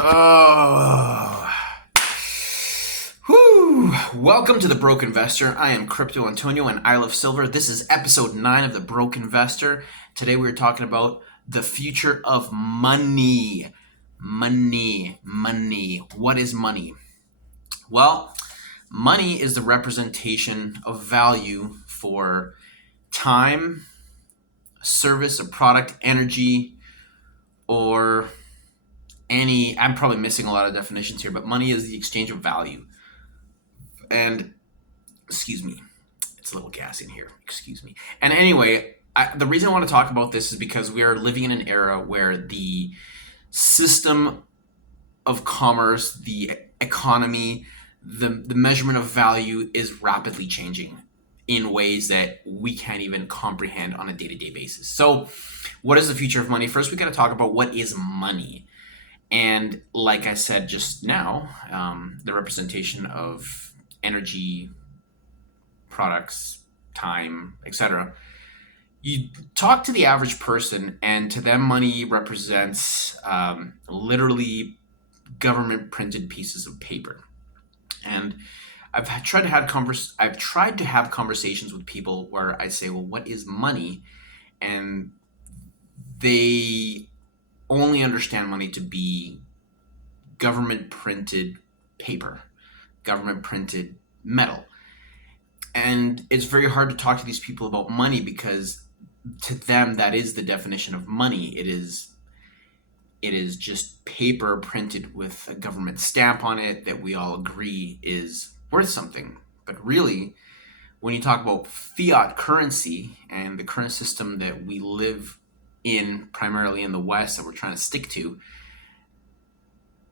Oh, whew. Welcome to The Broke Investor. I am Crypto Antonio and I love silver. This is episode 9 of The Broke Investor. Today we're talking about the future of money. Money. What is money? Well, money is the representation of value for time, service, a product, energy, or I'm probably missing a lot of definitions here, but money is the exchange of value. And, excuse me, it's a little gassy in here, excuse me. And anyway, the reason I want to talk about this is because we are living in an era where the system of commerce, the economy, the measurement of value is rapidly changing in ways that we can't even comprehend on a day-to-day basis. So what is the future of money? First, we got to talk about what is money. And like I said just now, the representation of energy, products, time, etc. You talk to the average person, and to them, money represents literally government printed pieces of paper. And I've tried to have conversations with people where I say, "Well, what is money?" And they only understand money to be government printed paper, government printed metal. And it's very hard to talk to these people about money because to them that is the definition of money. It is just paper printed with a government stamp on it that we all agree is worth something. But really, when you talk about fiat currency and the current system that we live in, primarily in the West, that we're trying to stick to,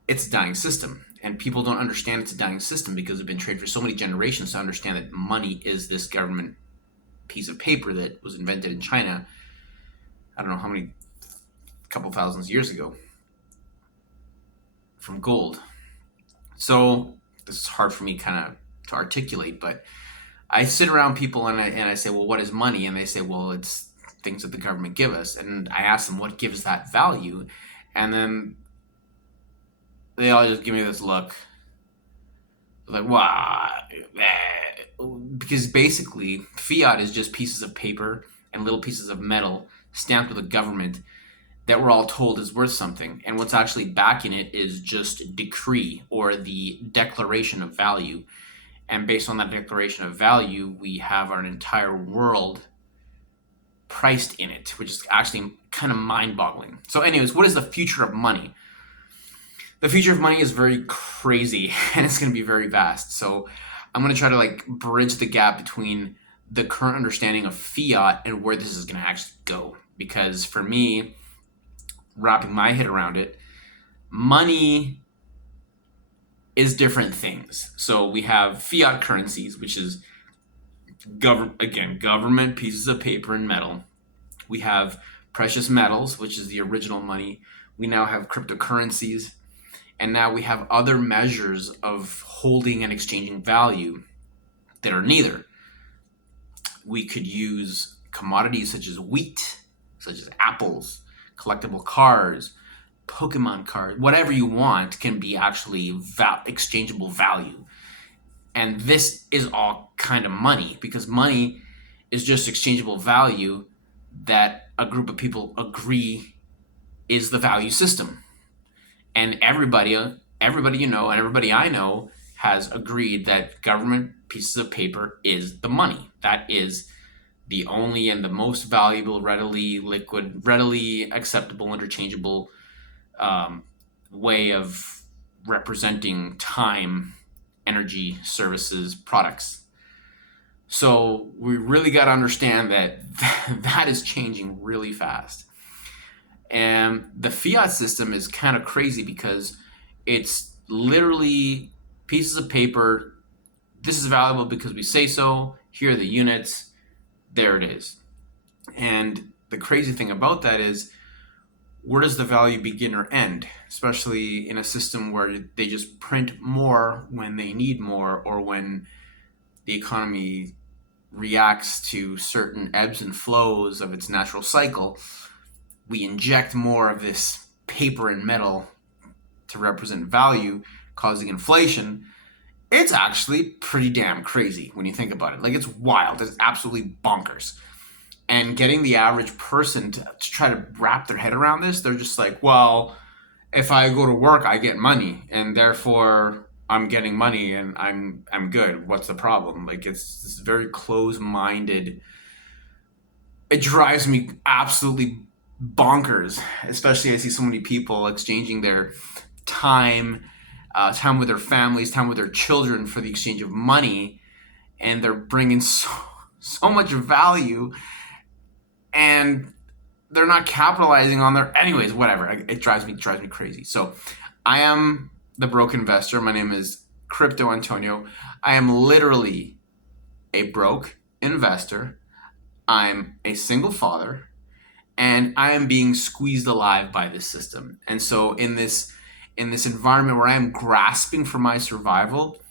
it's a dying system. And people don't understand it's a dying system because it's been trained for so many generations to understand that money is this government piece of paper that was invented in China, I don't know how many, couple thousands years ago, from gold. So this is hard for me kind of to articulate, but I sit around people and I say, well, what is money? And they say, well, it's things that the government give us. And I ask them what gives that value. And then they all just give me this look. Like, wow. Because basically, fiat is just pieces of paper and little pieces of metal stamped with a government that we're all told is worth something. And what's actually backing it is just a decree or the declaration of value. And based on that declaration of value, we have our entire world priced in it, which is actually kind of mind-boggling. So anyways, what is the future of money? The future of money is very crazy and it's going to be very vast. So I'm going to try to bridge the gap between the current understanding of fiat and where this is going to actually go. Because for me, wrapping my head around it, money is different things. So we have fiat currencies, which is government pieces of paper and metal. We have precious metals, which is the original money. We now have cryptocurrencies. And now we have other measures of holding and exchanging value that are neither. We could use commodities such as wheat, such as apples, collectible cars, Pokemon cards, whatever you want can be actually exchangeable value. And this is all kind of money, because money is just exchangeable value that a group of people agree is the value system. And everybody you know and everybody I know has agreed that government pieces of paper is the money. That is the only and the most valuable, readily liquid, readily acceptable, interchangeable way of representing time, energy, services, products. So we really got to understand that that is changing really fast. And the fiat system is kind of crazy because it's literally pieces of paper. This is valuable because we say so. Here are the units. There it is. And the crazy thing about that is, where does the value begin or end? Especially in a system where they just print more when they need more, or when the economy reacts to certain ebbs and flows of its natural cycle. We inject more of this paper and metal to represent value causing inflation, it's actually pretty damn crazy when you think about it. Like, it's wild. It's absolutely bonkers. And getting the average person to try to wrap their head around this, they're just like, well, if I go to work, I get money, and therefore I'm getting money, and I'm good. What's the problem? Like, it's this very close-minded. It drives me absolutely bonkers, especially I see so many people exchanging their time, time with their families, time with their children for the exchange of money, and they're bringing so much value, and they're not capitalizing on their. Anyways, whatever. It drives me crazy. So, I am the broke investor. My name is Crypto Antonio. I am literally a broke investor. I'm a single father, and I am being squeezed alive by this system. And so in this environment where I am grasping for my survival,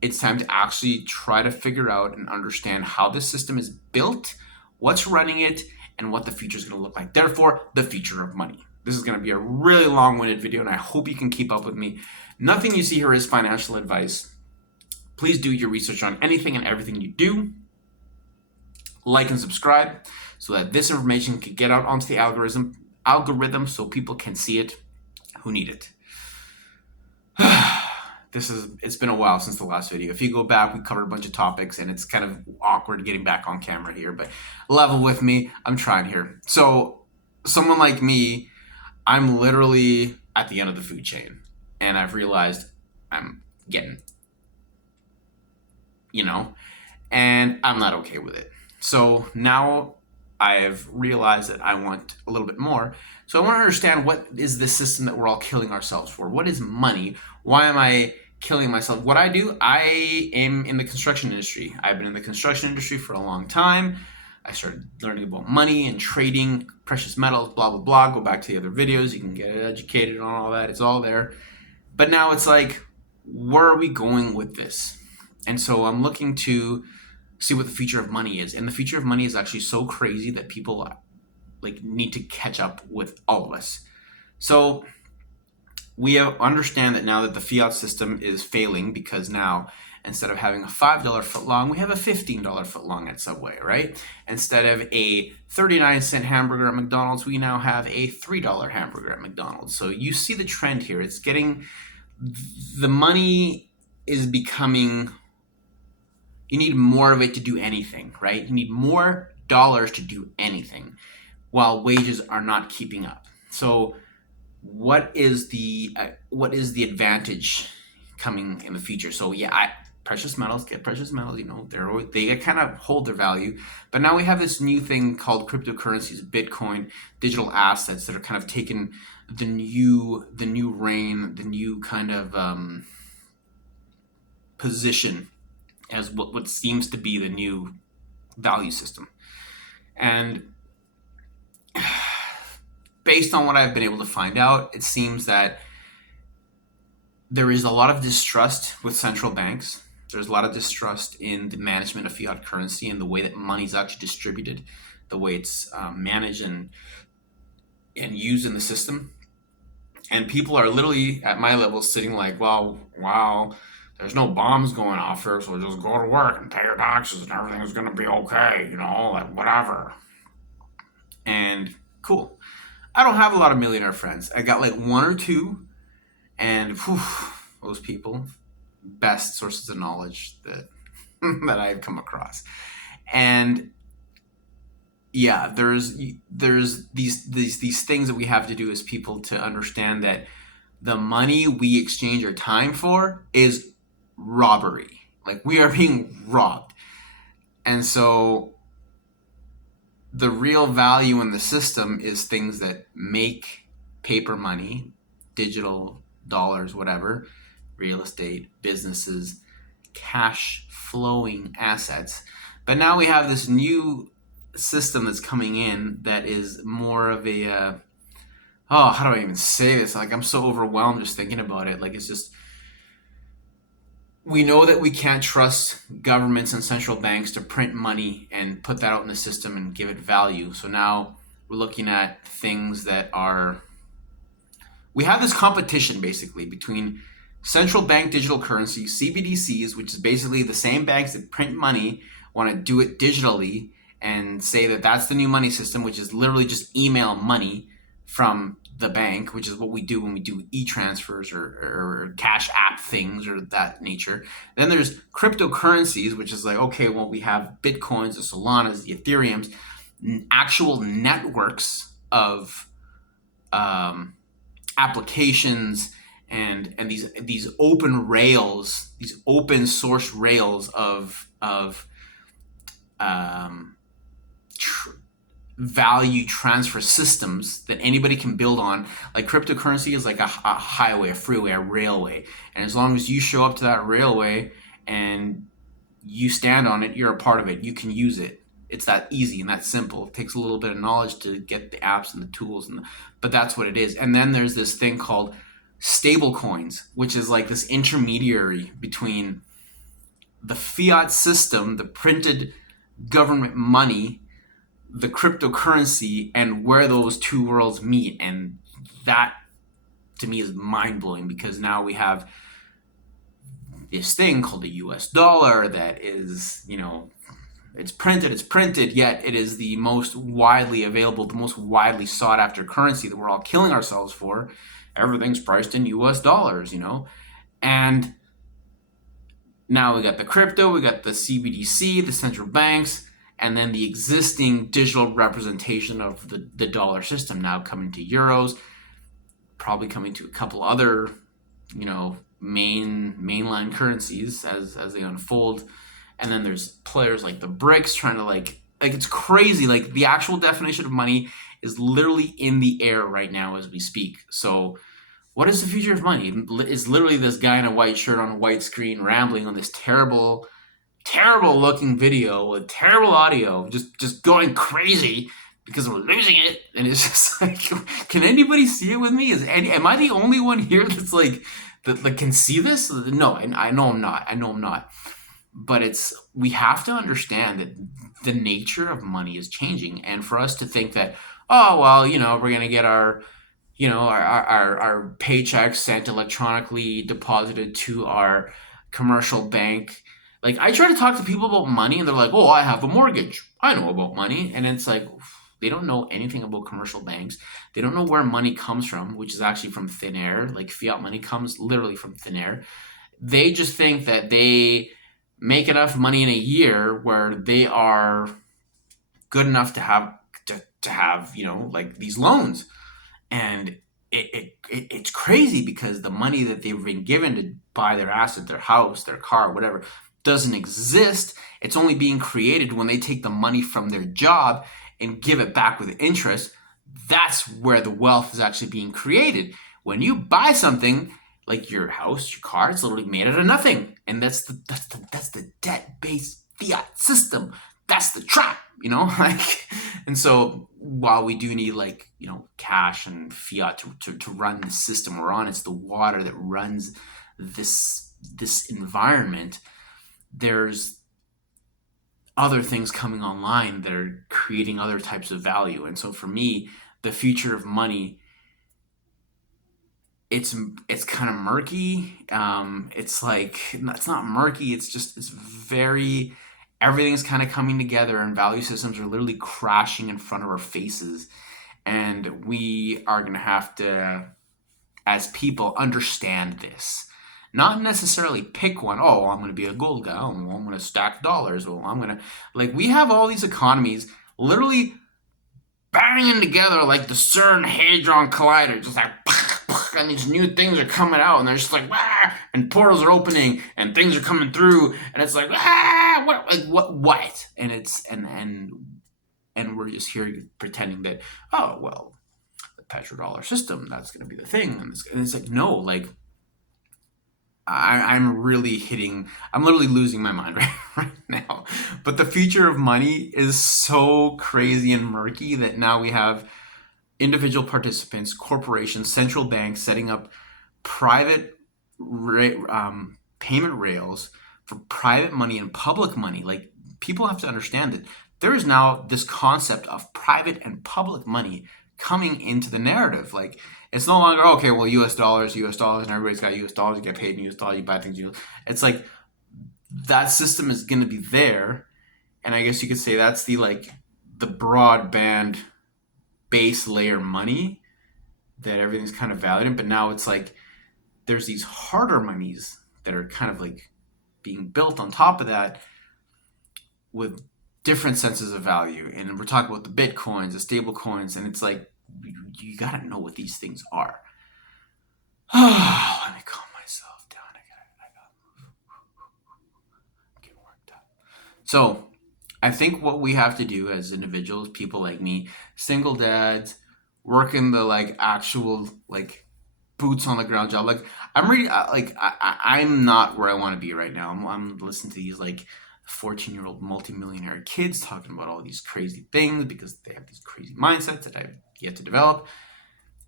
it's time to actually try to figure out and understand how this system is built, what's running it, and what the future is going to look like. Therefore, the future of money. This is going to be a really long-winded video, and I hope you can keep up with me. Nothing you see here is financial advice. Please do your research on anything and everything you do. Like and subscribe so that this information can get out onto the algorithm so people can see it who need it. It's been a while since the last video. If you go back, we covered a bunch of topics, and it's kind of awkward getting back on camera here, but level with me. I'm trying here. So someone like me, I'm literally at the end of the food chain, and I've realized I'm getting, and I'm not okay with it. So now I've realized that I want a little bit more. So I want to understand, what is the system that we're all killing ourselves for? What is money? Why am I killing myself? What I do, I am in the construction industry. I've been in the construction industry for a long time. I started learning about money and trading, precious metals, blah, blah, blah. Go back to the other videos. You can get educated on all that. It's all there. But now it's like, where are we going with this? And so I'm looking to see what the future of money is. And the future of money is actually so crazy that people need to catch up with all of us. So we understand that now that the fiat system is failing, because now instead of having a $5 footlong, we have a $15 footlong at Subway, right? Instead of a 39-cent hamburger at McDonald's, we now have a $3 hamburger at McDonald's. So you see the trend here. It's getting, the money is becoming, you need more of it to do anything, right? You need more dollars to do anything, while wages are not keeping up. So what is the advantage coming in the future? So yeah, precious metals, get precious metals, they kind of hold their value. But now we have this new thing called cryptocurrencies, Bitcoin, digital assets that are kind of taking the new reign, the new kind of position as what seems to be the new value system. And based on what I've been able to find out, it seems that there is a lot of distrust with central banks. There's a lot of distrust in the management of fiat currency and the way that money is actually distributed, the way it's managed and used in the system. And people are literally at my level sitting like, well, wow, there's no bombs going off here, so just go to work and pay your taxes and everything's going to be okay, whatever. And cool. I don't have a lot of millionaire friends. I got like one or two, and those people, best sources of knowledge that that I've come across. And yeah, there's these things that we have to do as people to understand that the money we exchange our time for is robbery. Like, we are being robbed. And so the real value in the system is things that make paper money, digital dollars, whatever, real estate, businesses, cash flowing assets. But now we have this new system that's coming in that is more of a, how do I even say this? Like, I'm so overwhelmed just thinking about it. Like, it's just, we know that we can't trust governments and central banks to print money and put that out in the system and give it value. So now we're looking at things that are we have this competition basically between central bank digital currency, CBDCs, which is basically the same banks that print money want to do it digitally and say that that's the new money system, which is literally just email money from the bank, which is what we do when we do e-transfers or cash app things or that nature. Then there's cryptocurrencies, which is like, okay, well, we have Bitcoins, the Solanas, the Ethereums, actual networks of applications and these open rails, these open source rails of value transfer systems that anybody can build on. Like cryptocurrency is like a highway, a freeway, a railway, and as long as you show up to that railway and you stand on it, you're a part of it. You can use it. It's that easy and that simple. It takes a little bit of knowledge to get the apps and the tools, but that's what it is. And then there's this thing called stable coins, which is like this intermediary between the fiat system, the printed government money, the cryptocurrency, and where those two worlds meet. And that to me is mind-blowing, because now we have this thing called the US dollar that is, it's printed, yet it is the most widely available, the most widely sought after currency that we're all killing ourselves for. Everything's priced in US dollars, and now we got the crypto, we got the CBDC, the central banks, and then the existing digital representation of the dollar system now coming to euros, probably coming to a couple other, mainline currencies as they unfold. And then there's players like the BRICS trying to like it's crazy. Like the actual definition of money is literally in the air right now as we speak. So what is the future of money? It's literally this guy in a white shirt on a white screen rambling on this terrible looking video with terrible audio, just going crazy because we're losing it. And it's just like, can anybody see it with me? Am I the only one here that's like, that can see this? No, I know I'm not. But we have to understand that the nature of money is changing. And for us to think that, oh, well, we're going to get our paychecks sent electronically deposited to our commercial bank. Like, I try to talk to people about money and they're like, oh, I have a mortgage. I know about money. And it's like, they don't know anything about commercial banks. They don't know where money comes from, which is actually from thin air. Like fiat money comes literally from thin air. They just think that they make enough money in a year where they are good enough to have like these loans. And it's crazy, because the money that they've been given to buy their asset, their house, their car, whatever, doesn't exist. It's only being created when they take the money from their job and give it back with interest. That's where the wealth is actually being created. When you buy something like your house, your car, it's literally made out of nothing. And that's the debt-based fiat system. That's the trap, and so while we do need cash and fiat to run the system we're on, it's the water that runs this environment. There's other things coming online that are creating other types of value. And so for me, the future of money, it's kind of murky. It's not murky. It's very, everything's kind of coming together, and value systems are literally crashing in front of our faces. And we are going to have to, as people, understand this. Not necessarily pick one. Oh, I'm going to be a gold guy. Oh, I'm going to stack dollars. Well, I'm going to, we have all these economies literally banging together like the CERN Hadron Collider, just like, and these new things are coming out, and they're just like, and portals are opening, and things are coming through, and it's like, what? And it's, and we're just here pretending that, oh, well, the petrodollar system, that's going to be the thing. And it's like, no, I'm literally losing my mind right now. But the future of money is so crazy and murky that now we have individual participants, corporations, central banks setting up private payment rails for private money and public money. Like, people have to understand that there is now this concept of private and public money coming into the narrative. Like, it's no longer, okay, well, US dollars, and everybody's got US dollars, you get paid in US dollars, you buy things in US. It's like that system is going to be there. And I guess you could say that's the like the broadband base layer money that everything's kind of valued in. But now it's like there's these harder monies that are kind of like being built on top of that with different senses of value. And we're talking about the bitcoins, the stable coins, and it's like you gotta know what these things are. Let me calm myself down. I gotta get worked up. So I think what we have to do as individuals, people like me, single dads, working the like actual like boots on the ground job. Like I'm really I'm not where I want to be right now. I'm listening to these like 14-year-old multimillionaire kids talking about all these crazy things because they have these crazy mindsets that I've yet to develop.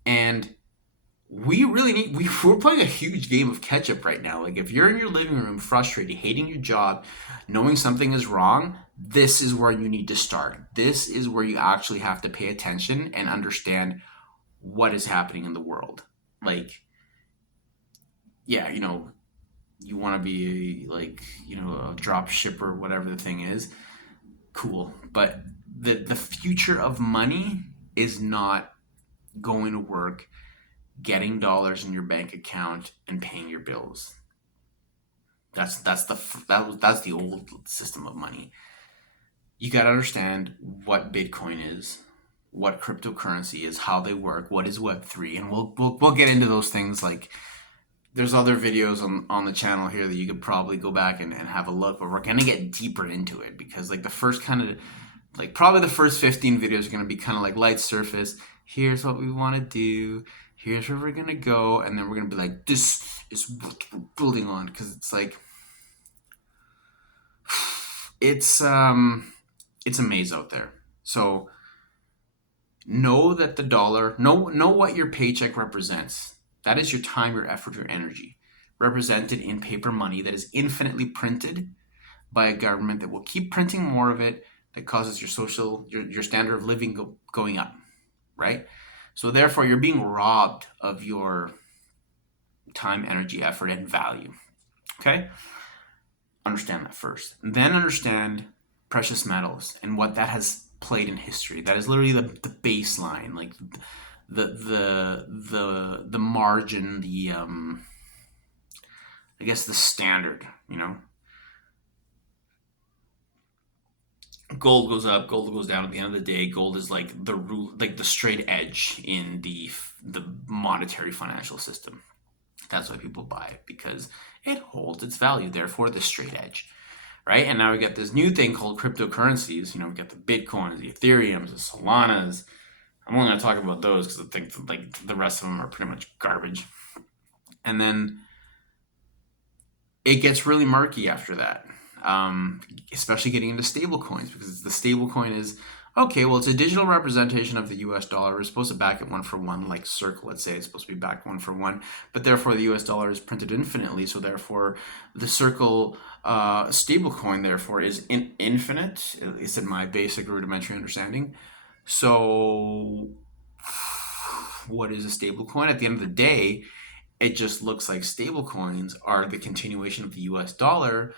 And we really we're playing a huge game of catch up right now. Like if you're in your living room frustrated, hating your job, knowing something is wrong, this is where you need to start. This is where you actually have to pay attention and understand what is happening in the world. Like, yeah, you want to be like, a drop shipper, whatever the thing is, cool. But the future of money is not going to work getting dollars in your bank account and paying your bills. That's the old system of money. You got to understand what Bitcoin is, what cryptocurrency is, how they work, what is Web3, and we'll get into those things. Like there's other videos on the channel here that you could probably go back and have a look, but we're gonna get deeper into it because like the first kind of like probably the first 15 videos are gonna be kind of like light surface. Here's what we want to do. Here's where we're gonna go, and then we're gonna be like, this is what we're building on, because it's like it's a maze out there. So know that the dollar, know what your paycheck represents. That is your time, your effort, your energy, represented in paper money that is infinitely printed by a government that will keep printing more of it, that causes your standard of living going up, right? So therefore, you're being robbed of your time, energy, effort, and value. Okay? Understand that first. And then understand precious metals and what that has played in history. That is literally the baseline, like the margin, I guess the standard, Gold goes up, gold goes down. At the end of the day, gold is like the rule, like the straight edge in the monetary financial system. That's why people buy it, because it holds its value. Therefore, the straight edge, right? And now we got this new thing called cryptocurrencies. We got the Bitcoins, the Ethereums, the Solanas. I'm only going to talk about those because I think like the rest of them are pretty much garbage. And then it gets really murky after that. Especially getting into stable coins, because the stable coin is okay, well, it's a digital representation of the US dollar. We're supposed to back it 1-for-1, like Circle, let's say it's supposed to be backed 1-for-1, but therefore the US dollar is printed infinitely, so therefore the Circle stable coin therefore is infinite, at least in my basic rudimentary understanding. So what is a stable coin? At the end of the day, it just looks like stable coins are the continuation of the US dollar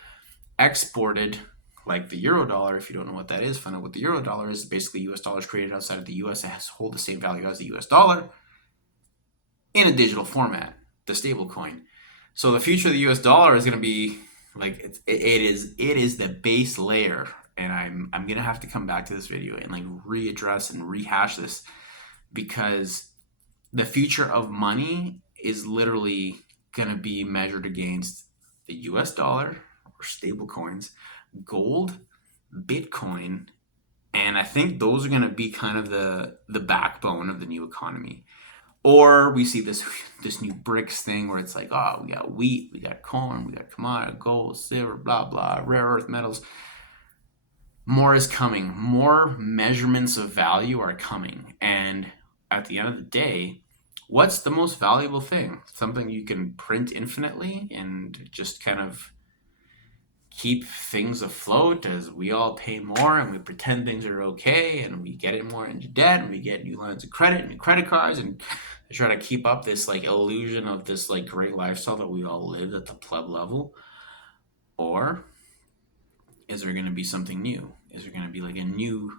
exported, like the euro dollar. If you don't know what that is, find out what the euro dollar is. Basically, US dollars created outside of the US that hold the same value as the US dollar in a digital format, the stable coin. So the future of the US dollar is going to be like it is the base layer, and I'm going to have to come back to this video and like readdress and rehash this, because the future of money is literally going to be measured against the US dollar or stable coins, gold, Bitcoin, and I think those are going to be kind of the backbone of the new economy. Or we see this new BRICS thing where it's like, oh, we got wheat, we got corn, we got commodity, gold, silver, blah, blah, rare earth metals. More is coming. More measurements of value are coming. And at the end of the day, what's the most valuable thing? Something you can print infinitely and just kind of keep things afloat as we all pay more and we pretend things are okay and we get more into debt and we get new lines of credit and new credit cards and try to keep up this like illusion of this like great lifestyle that we all live at the pleb level? Or is there going to be something new? Is there going to be like a new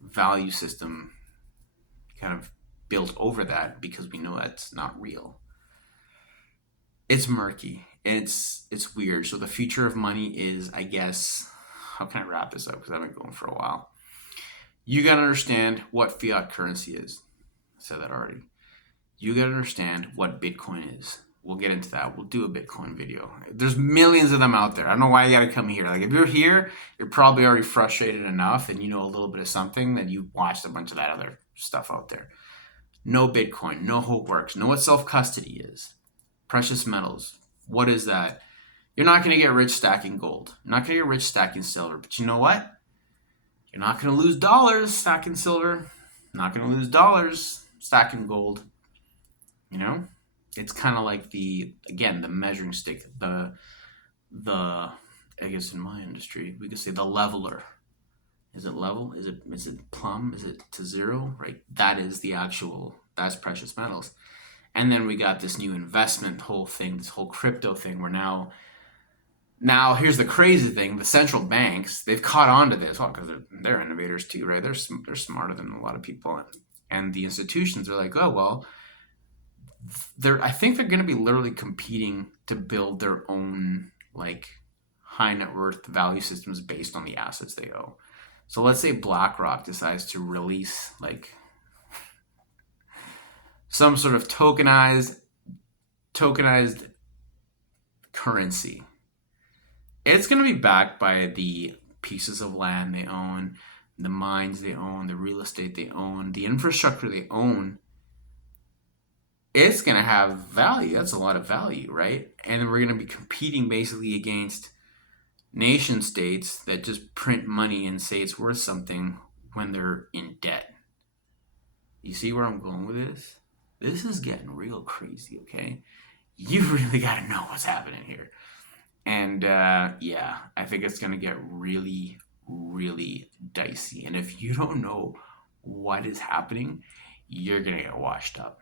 value system kind of built over that because we know that's not real? It's murky. It's weird. So the future of money is, I guess, how can I wrap this up? Because I've been going for a while. You got to understand what fiat currency is. I said that already. You got to understand what Bitcoin is. We'll get into that. We'll do a Bitcoin video. There's millions of them out there. I don't know why you got to come here. Like if you're here, you're probably already frustrated enough and you know a little bit of something that you watched a bunch of that other stuff out there. Know Bitcoin. Know how it works. Know what self-custody is. Precious metals. What is that? You're not going to get rich stacking gold. You're not going to get rich stacking silver. But you know what? You're not going to lose dollars stacking silver. You're not going to lose dollars stacking gold. You know? It's kind of like the measuring stick. The I guess in my industry, we could say the leveler. Is it level? Is it plumb? Is it to zero? Right? That's precious metals. And then we got this new investment whole thing, this whole crypto thing where now here's the crazy thing. The central banks, they've caught on to this. Well, because they're innovators too, right? They're smarter than a lot of people. And the institutions are like, oh, well, I think they're going to be literally competing to build their own like high net worth value systems based on the assets they owe. So let's say BlackRock decides to release like some sort of tokenized currency. It's going to be backed by the pieces of land they own, the mines they own, the real estate they own, the infrastructure they own. It's going to have value. That's a lot of value, right? And then we're going to be competing basically against nation states that just print money and say it's worth something when they're in debt. You see where I'm going with this? This is getting real crazy, okay? You really got to know what's happening here. And yeah, I think it's going to get really, really dicey. And if you don't know what is happening, you're going to get washed up.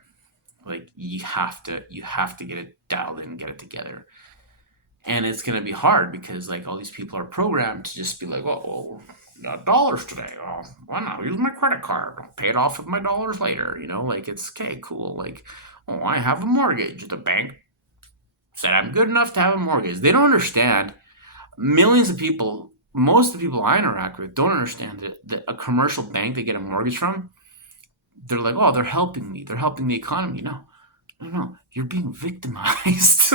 Like you have to get it dialed in, get it together. And it's going to be hard because like all these people are programmed to just be like, oh, dollars today. Oh, why not use my credit card? I'll pay it off with my dollars later. You know, like it's okay, cool. Like, oh, I have a mortgage. The bank said I'm good enough to have a mortgage. They don't understand. Millions of people, most of the people I interact with don't understand that a commercial bank they get a mortgage from, they're like, oh, they're helping me. They're helping the economy. No. You're being victimized.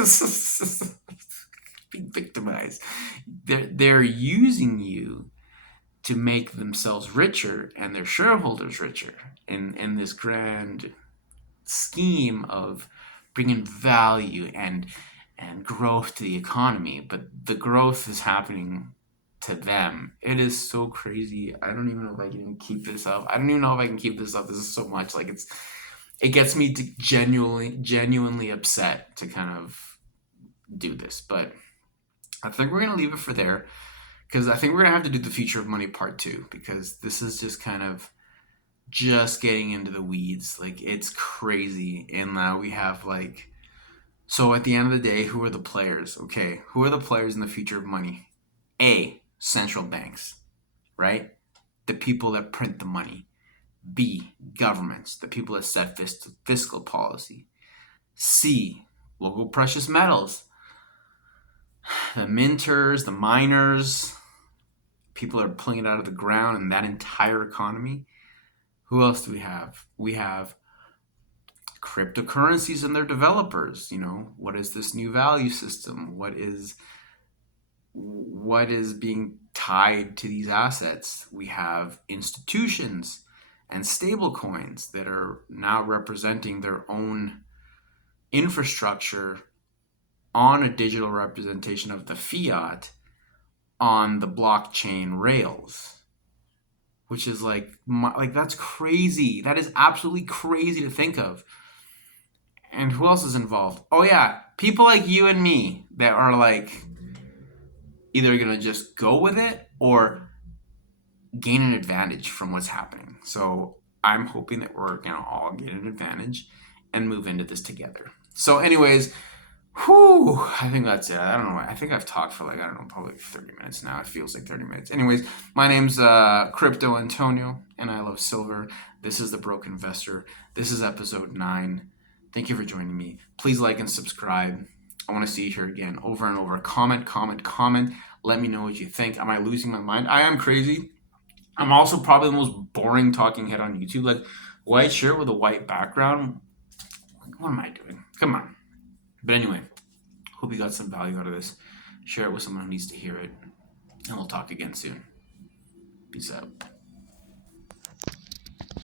Being victimized. They're using you to make themselves richer and their shareholders richer in this grand scheme of bringing value and growth to the economy. But the growth is happening to them. It is so crazy. I don't even know if I can keep this up. This is so much. Like it gets me to genuinely upset to kind of do this. But I think we're going to leave it for there because I think we're going to have to do the future of money part 2 because this is just kind of just getting into the weeds. Like it's crazy. And now we have like, so at the end of the day, who are the players? Okay. Who are the players in the future of money? A, central banks, right? The people that print the money. B, governments, the people that set fiscal policy. C, local precious metals, the minters, the miners, people that are pulling it out of the ground and that entire economy. Who else do we have? We have cryptocurrencies and their developers. You know, what is this new value system? What is being tied to these assets? We have institutions and stable coins that are now representing their own infrastructure on a digital representation of the fiat on the blockchain rails, which is like that's crazy. That is absolutely crazy to think of. And who else is involved? Oh yeah, people like you and me that are like either going to just go with it or gain an advantage from what's happening. So I'm hoping that we're going to all get an advantage and move into this together. So anyways, I think that's it. I don't know. I think I've talked for probably 30 minutes now. It feels like 30 minutes. Anyways, my name's Crypto Antonio, and I love silver. This is The Broke Investor. This is episode 9. Thank you for joining me. Please like and subscribe. I want to see you here again over and over. Comment. Let me know what you think. Am I losing my mind? I am crazy. I'm also probably the most boring talking head on YouTube. Like, white shirt with a white background. What am I doing? Come on. But anyway, hope you got some value out of this. Share it with someone who needs to hear it. And we'll talk again soon. Peace out.